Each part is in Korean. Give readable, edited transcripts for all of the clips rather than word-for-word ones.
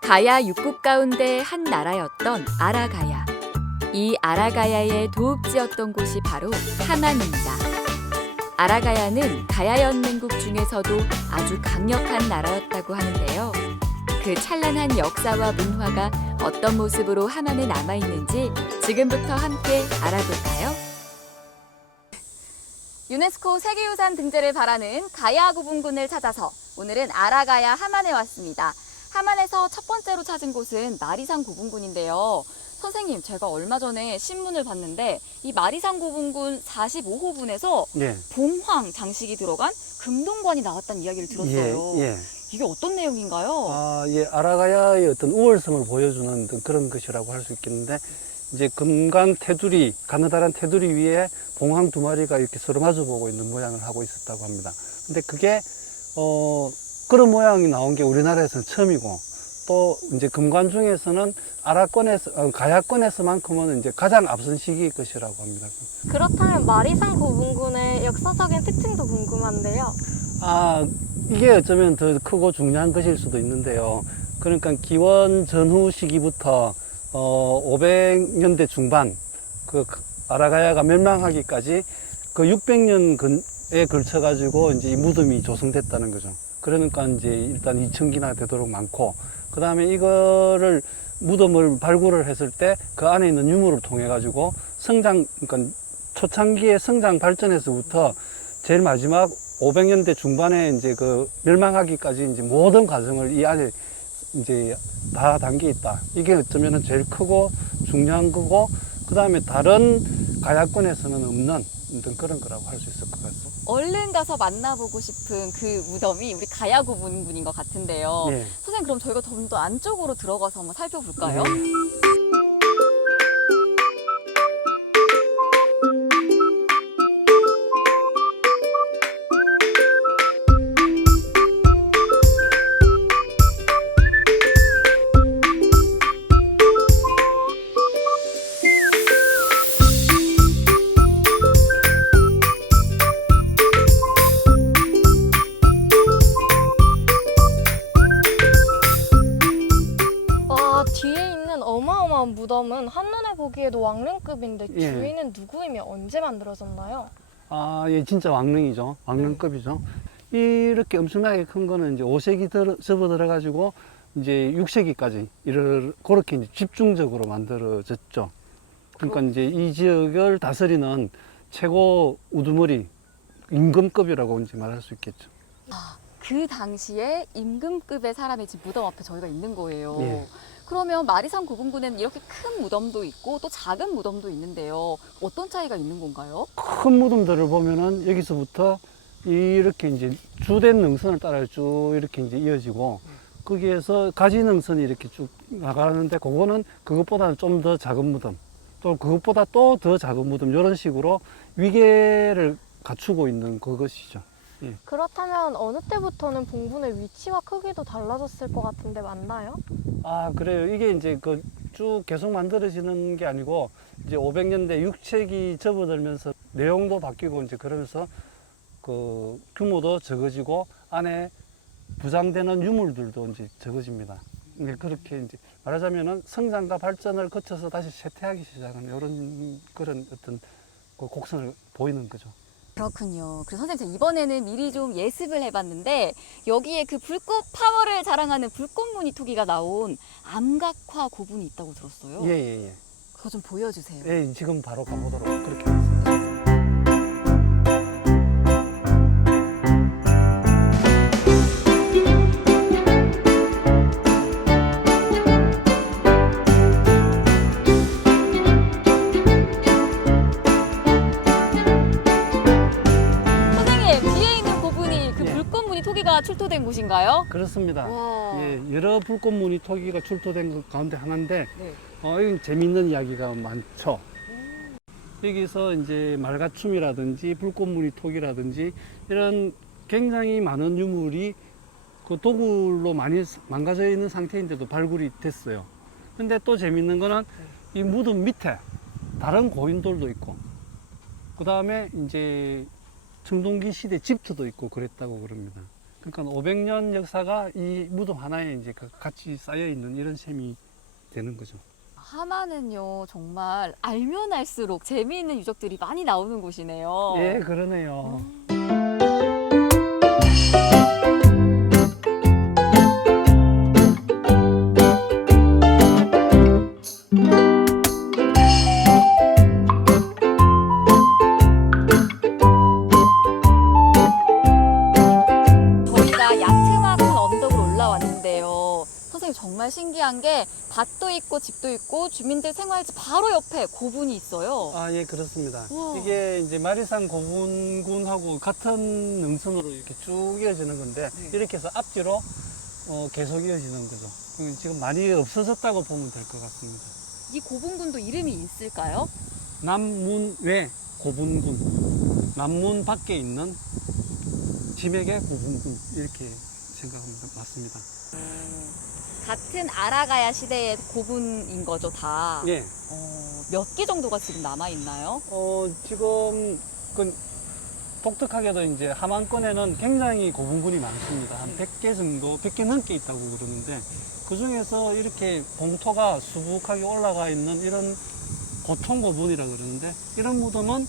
가야 6국 가운데 한 나라였던 아라가야. 이 아라가야의 도읍지였던 곳이 바로 하만입니다. 아라가야는 가야연맹국 중에서도 아주 강력한 나라였다고 하는데요. 그 찬란한 역사와 문화가 어떤 모습으로 하만에 남아있는지 지금부터 함께 알아볼까요? 유네스코 세계유산 등재를 바라는 가야 구분군을 찾아서 오늘은 아라가야 하만에 왔습니다. 하만에서 첫 번째로 찾은 곳은 마리산 고분군인데요. 선생님, 제가 얼마 전에 신문을 봤는데 이 마리산 고분군 45호분에서 봉황 장식이 들어간 금동관이 나왔다는 이야기를 들었어요. 이게 어떤 내용인가요? 아라가야의 어떤 우월성을 보여주는 그런 것이라고 할 수 있겠는데, 이제 금강 테두리, 가느다란 테두리 위에 봉황 두 마리가 이렇게 서로 마주보고 있는 모양을 하고 있었다고 합니다. 근데 그게 그런 모양이 나온 게 우리나라에서는 처음이고, 또 이제 금관 중에서는 가야권에서만큼은 이제 가장 앞선 시기일 것이라고 합니다. 그렇다면 마리산 고분군의 역사적인 특징도 궁금한데요. 이게 어쩌면 더 크고 중요한 것일 수도 있는데요. 그러니까 기원 전후 시기부터 500년대 중반 그 아라가야가 멸망하기까지 그 600년에 걸쳐 가지고 이제 이 무덤이 조성됐다는 거죠. 그러니까 이제 일단 2000기나 되도록 많고, 그 다음에 이거를 무덤을 발굴을 했을 때 그 안에 있는 유물을 통해 가지고 그러니까 초창기의 성장 발전에서부터 제일 마지막 500년대 중반에 이제 그 멸망하기까지 이제 모든 과정을 이 안에 이제 다 담겨 있다. 이게 어쩌면은 제일 크고 중요한 거고, 그 다음에 다른 가야권에서는 없는 그런 거라고 할 수 있을 것 같습니다. 얼른 가서 만나보고 싶은 그 무덤이 우리 가야 구분군인 것 같은데요. 선생님, 그럼 저희가 좀 더 안쪽으로 들어가서 한번 살펴볼까요? 뒤에 있는 어마어마한 무덤은 한눈에 보기에도 왕릉급인데 주인은 누구이며 언제 만들어졌나요? 진짜 왕릉이죠. 왕릉급이죠. 이렇게 엄청나게 큰 거는 이제 5세기 접어들어 가지고 이제 6세기까지 그렇게 이제 집중적으로 만들어졌죠. 그러니까 이제 이 지역을 다스리는 최고 우두머리 임금급이라고 이제 말할 수 있겠죠. 그 당시에 임금급의 사람이 지금 무덤 앞에 저희가 있는 거예요. 그러면 마리산 고분군에는 이렇게 큰 무덤도 있고 또 작은 무덤도 있는데요. 어떤 차이가 있는 건가요? 큰 무덤들을 보면은 여기서부터 이렇게 이제 주된 능선을 따라 쭉 이렇게 이제 이어지고, 거기에서 가지 능선이 이렇게 쭉 나가는데, 그거는 그것보다는 좀 더 작은 무덤, 또 그것보다 또 더 작은 무덤, 이런 식으로 위계를 갖추고 있는 그것이죠. 그렇다면 어느 때부터는 봉분의 위치와 크기도 달라졌을 것 같은데 맞나요? 그래요. 이게 이제 그 쭉 계속 만들어지는 게 아니고, 이제 500년대 6세기 접어들면서 내용도 바뀌고 이제 그러면서 그 규모도 적어지고 안에 부장되는 유물들도 이제 적어집니다. 그렇게 이제 말하자면은 성장과 발전을 거쳐서 다시 쇠퇴하기 시작하는 이런 그런 어떤 그 곡선을 보이는 거죠. 그렇군요. 그래서 선생님, 제가 이번에는 미리 좀 예습을 해봤는데 여기에 그 불꽃 파워를 자랑하는 불꽃무늬 토기가 나온 암각화 고분이 있다고 들었어요. 그거 좀 보여주세요. 지금 바로 가보도록 그렇게 하겠습니다. 출토된 곳인가요? 그렇습니다. 여러 불꽃무늬 토기가 출토된 것 가운데 하나인데, 여기 재미있는 이야기가 많죠. 여기서 이제 말가춤이라든지 불꽃무늬 토기라든지 이런 굉장히 많은 유물이 그 도굴로 많이 망가져 있는 상태인데도 발굴이 됐어요. 근데 또 재밌는 거는 이 무덤 밑에 다른 고인돌도 있고, 그 다음에 이제 청동기 시대 집터도 있고 그랬다고 그럽니다. 그러니까 500년 역사가 이 무덤 하나에 이제 같이 쌓여 있는 이런 셈이 되는 거죠. 함안은요, 정말 알면 알수록 재미있는 유적들이 많이 나오는 곳이네요. 예, 그러네요. 저희가 야트막한 언덕으로 올라왔는데요. 선생님 정말 신기한 게 밭도 있고 집도 있고 주민들 생활지 바로 옆에 고분이 있어요. 아, 예, 그렇습니다. 우와. 이게 이제 마리산 고분군하고 같은 능선으로 이렇게 쭉 이어지는 건데, 네. 이렇게 해서 앞뒤로 계속 이어지는 거죠. 지금 많이 없어졌다고 보면 될 것 같습니다. 이 고분군도 이름이 있을까요? 남문외 고분군, 남문 밖에 있는 지맥의 고분군, 이렇게 생각합니다. 맞습니다. 같은 아라가야 시대의 고분인 거죠, 다. 예. 몇 개 정도가 지금 남아 있나요? 지금 독특하게도 이제 함안권에는 굉장히 고분군이 많습니다. 한 100개 정도, 100개 넘게 있다고 그러는데, 그 중에서 이렇게 봉토가 수북하게 올라가 있는 이런 고통고분이라 그러는데, 이런 무덤은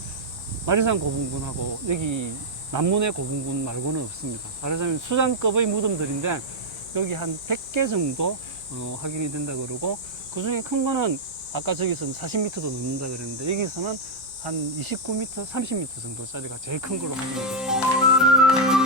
마리산 고분군하고 여기 남문의 고분군 말고는 없습니다. 말하자면 수장급의 무덤들인데, 여기 한 100개 정도 확인이 된다 그러고, 그 중에 큰 거는 아까 저기서는 40m도 넘는다 그랬는데, 여기서는 한 29m, 30m 정도짜리가 제일 큰 걸로 확인이 됐습니다.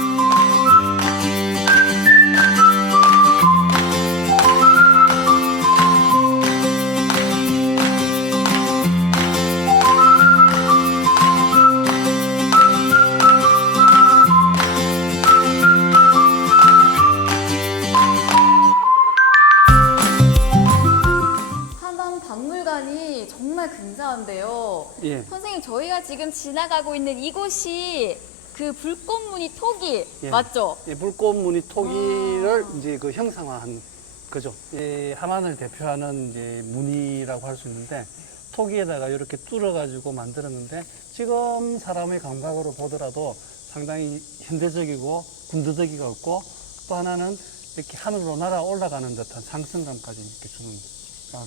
함안박물관이 정말 근사한데요. 예. 선생님, 저희가 지금 지나가고 있는 이곳이 그 불꽃무늬 토기 예. 맞죠? 예, 불꽃무늬 토기를 이제 그 형상화한 거죠. 예, 함안을 대표하는 이제 무늬라고 할 수 있는데, 토기에다가 이렇게 뚫어가지고 만들었는데, 지금 사람의 감각으로 보더라도 상당히 현대적이고 군더더기가 없고, 또 하나는 이렇게 하늘로 날아 올라가는 듯한 상승감까지 이렇게 주는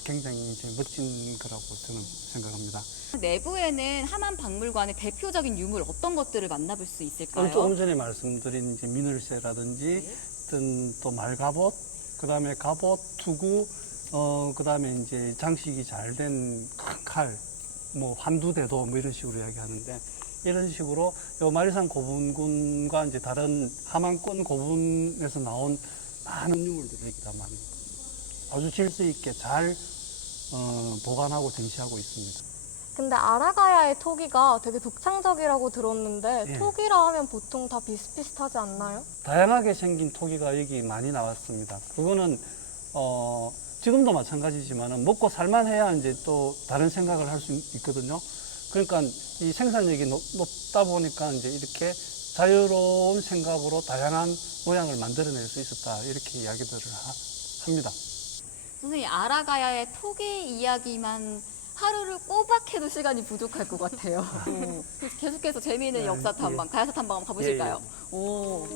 굉장히 이제 멋진 거라고 저는 생각합니다. 내부에는 함안박물관의 대표적인 유물 어떤 것들을 만나볼 수 있을까요? 조금 전에 말씀드린 이제 미늘쇠라든지 어떤 또 말갑옷, 그 다음에 갑옷, 투구, 그 다음에 이제 장식이 잘 된 칼, 뭐 환두대도 뭐 이런 식으로 이야기하는데, 이런 식으로 요 마리산 고분군과 이제 다른 함안권 고분에서 나온 많은 유물들을 여기 담아 아주 질서 있게 잘 보관하고 전시하고 있습니다. 근데 아라가야의 토기가 되게 독창적이라고 들었는데 예. 토기라 하면 보통 다 비슷비슷하지 않나요? 다양하게 생긴 토기가 여기 많이 나왔습니다. 그거는 지금도 마찬가지지만 먹고 살만해야 이제 또 다른 생각을 할 수 있거든요. 그러니까 이 생산력이 높다 보니까 이제 이렇게 자유로운 생각으로 다양한 모양을 만들어낼 수 있었다, 이렇게 이야기들을 합니다. 선생님, 아라가야의 토기 이야기만 하루를 꼬박 해도 시간이 부족할 것 같아요. 계속해서 재미있는 네, 역사 탐방, 가야사 탐방 한번 가보실까요? 예, 오.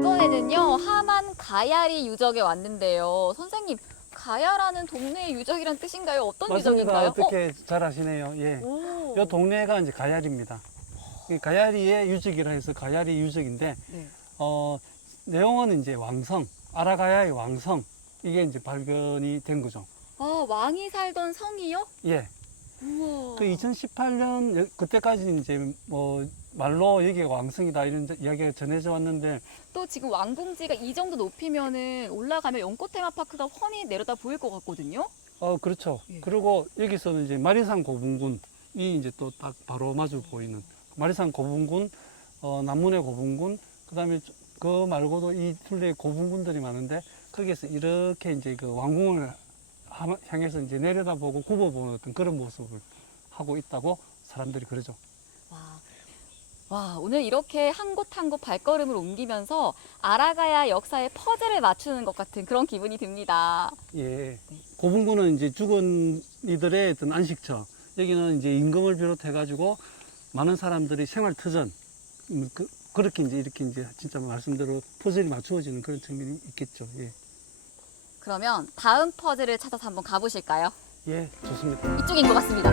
이번에는요, 함안 가야리 유적에 왔는데요. 선생님, 가야라는 동네의 유적이란 뜻인가요? 어떤 맞습니다. 유적인가요? 어떻게 잘 아시네요. 예. 오. 이 동네가 이제 가야리입니다. 이 가야리의 유적이라 해서 가야리 유적인데, 네. 내용은 이제 왕성, 아라가야의 왕성, 이게 이제 발견이 된 거죠. 아, 왕이 살던 성이요? 예. 우와. 그 2018년 그때까지 이제 뭐 말로 여기가 왕성이다 이런 이야기가 전해져 왔는데, 또 지금 왕궁지가 이 정도 높이면은 올라가면 연꽃 테마파크가 훤히 내려다 보일 것 같거든요. 그렇죠. 예. 그리고 여기서는 이제 마리산 고분군이 이제 또 딱 바로 마주 보이는 마리산 고분군 남문의 고분군, 그다음에 그 말고도 이 둘레에 고분군들이 많은데 거기에서 이렇게 이제 그 왕궁을 향해서 이제 내려다보고 굽어보는 어떤 그런 모습을 하고 있다고 사람들이 그러죠. 와, 오늘 이렇게 한 곳 한 곳 발걸음을 옮기면서 아라가야 역사의 퍼즐을 맞추는 것 같은 그런 기분이 듭니다. 예. 고분군은 이제 죽은 이들의 어떤 안식처. 여기는 이제 임금을 비롯해가지고 많은 사람들이 생활터전. 그렇게 이제 이렇게 이제 진짜 말씀대로 퍼즐이 맞추어지는 그런 측면이 있겠죠. 예. 그러면 다음 퍼즐을 찾아서 한번 가보실까요? 예, 좋습니다. 이쪽인 것 같습니다.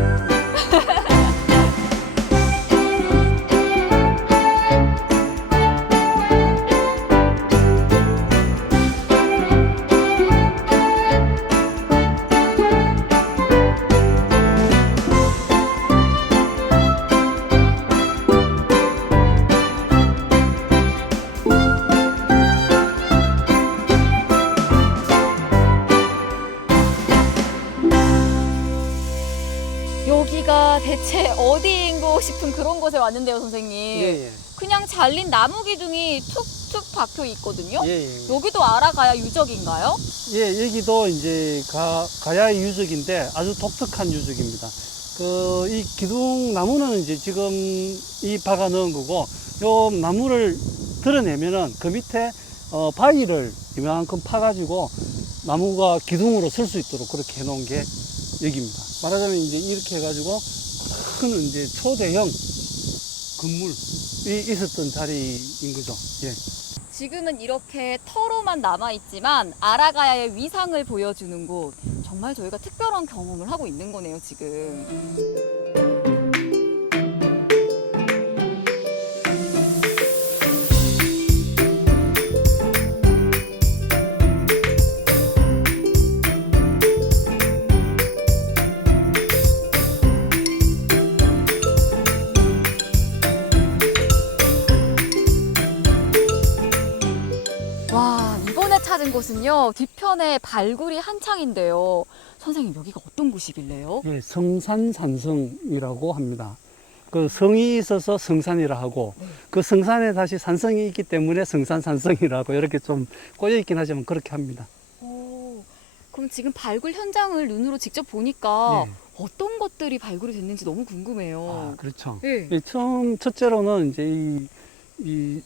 여기가 대체 어디인고 싶은 그런 곳에 왔는데요, 선생님. 예, 예. 그냥 잘린 나무 기둥이 툭툭 박혀 있거든요. 예, 예. 여기도 아라가야 유적인가요? 예, 여기도 이제 가야의 유적인데 아주 독특한 유적입니다. 이 기둥 나무는 이제 지금 이 박아 넣은 거고, 요 나무를 드러내면은 그 밑에 바위를 이만큼 파가지고 나무가 기둥으로 설 수 있도록 그렇게 해놓은 게 여기입니다. 말하자면 이제 이렇게 해가지고 큰 이제 초대형 건물이 있었던 자리인 거죠. 예. 지금은 이렇게 터로만 남아있지만 아라가야의 위상을 보여주는 곳. 정말 저희가 특별한 경험을 하고 있는 거네요, 지금. 와, 이번에 찾은 곳은요, 뒤편에 발굴이 한창인데요. 선생님, 여기가 어떤 곳이길래요? 예, 성산산성이라고 합니다. 그 성이 있어서 성산이라 하고, 그 성산에 다시 산성이 있기 때문에 성산산성이라고 이렇게 좀 꼬여있긴 하지만 그렇게 합니다. 오, 그럼 지금 발굴 현장을 눈으로 직접 보니까 예. 어떤 것들이 발굴이 됐는지 너무 궁금해요. 아, 그렇죠. 예. 예, 첫째로는 이제 이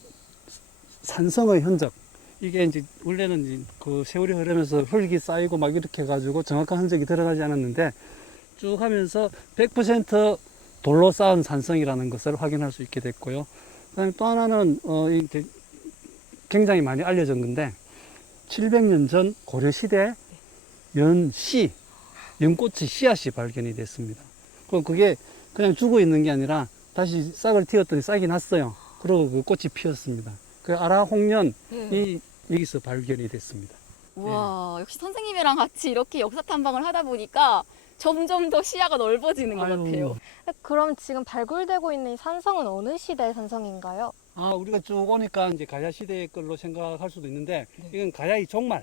산성의 흔적. 이게 이제 원래는 이제 그 세월이 흐르면서 흙이 쌓이고 막 이렇게 해가지고 정확한 흔적이 드러나지 않았는데 쭉 하면서 100% 돌로 쌓은 산성이라는 것을 확인할 수 있게 됐고요. 그다음에 또 하나는 이제 굉장히 많이 알려진 건데 700년 전 고려 시대 연꽃의 씨앗이 발견이 됐습니다. 그럼 그게 그냥 죽어 있는 게 아니라 다시 싹을 틔웠더니 싹이 났어요. 그리고 그 꽃이 피었습니다. 그 아라홍련이 여기서 발견이 됐습니다. 우와, 역시 선생님이랑 같이 이렇게 역사 탐방을 하다 보니까 점점 더 시야가 넓어지는 것 같아요. 그럼 지금 발굴되고 있는 이 산성은 어느 시대의 산성인가요? 우리가 쭉 오니까 이제 가야 시대의 걸로 생각할 수도 있는데, 이건 가야의 종말.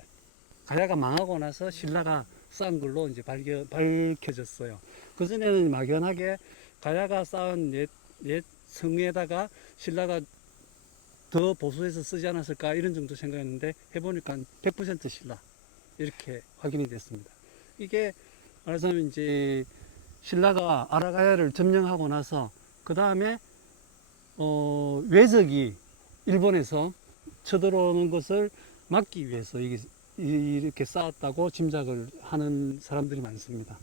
가야가 망하고 나서 신라가 쌓은 걸로 이제 밝혀졌어요. 그전에는 막연하게 가야가 쌓은 옛 성에다가 신라가 더 보수해서 쓰지 않았을까 이런 정도 생각했는데 해보니까 100% 신라 이렇게 확인이 됐습니다. 이게 말하자면 이제 신라가 아라가야를 점령하고 나서 그 다음에 외적이 일본에서 쳐들어오는 것을 막기 위해서 이렇게 쌓았다고 짐작을 하는 사람들이 많습니다.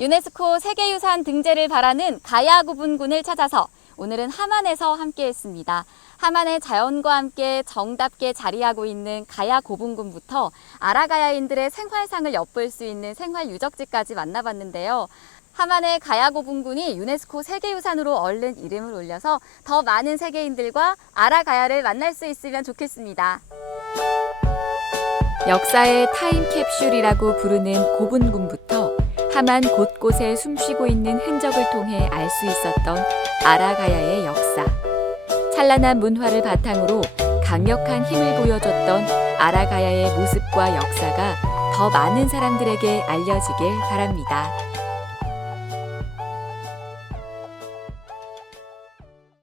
유네스코 세계유산 등재를 바라는 가야 구분군을 찾아서 오늘은 함안에서 함께했습니다. 함안의 자연과 함께 정답게 자리하고 있는 가야 고분군부터 아라가야인들의 생활상을 엿볼 수 있는 생활유적지까지 만나봤는데요. 함안의 가야 고분군이 유네스코 세계유산으로 얼른 이름을 올려서 더 많은 세계인들과 아라가야를 만날 수 있으면 좋겠습니다. 역사의 타임캡슐이라고 부르는 고분군부터 함안 곳곳에 숨쉬고 있는 흔적을 통해 알 수 있었던 아라가야의 역사. 찬란한 문화를 바탕으로 강력한 힘을 보여줬던 아라가야의 모습과 역사가 더 많은 사람들에게 알려지길 바랍니다.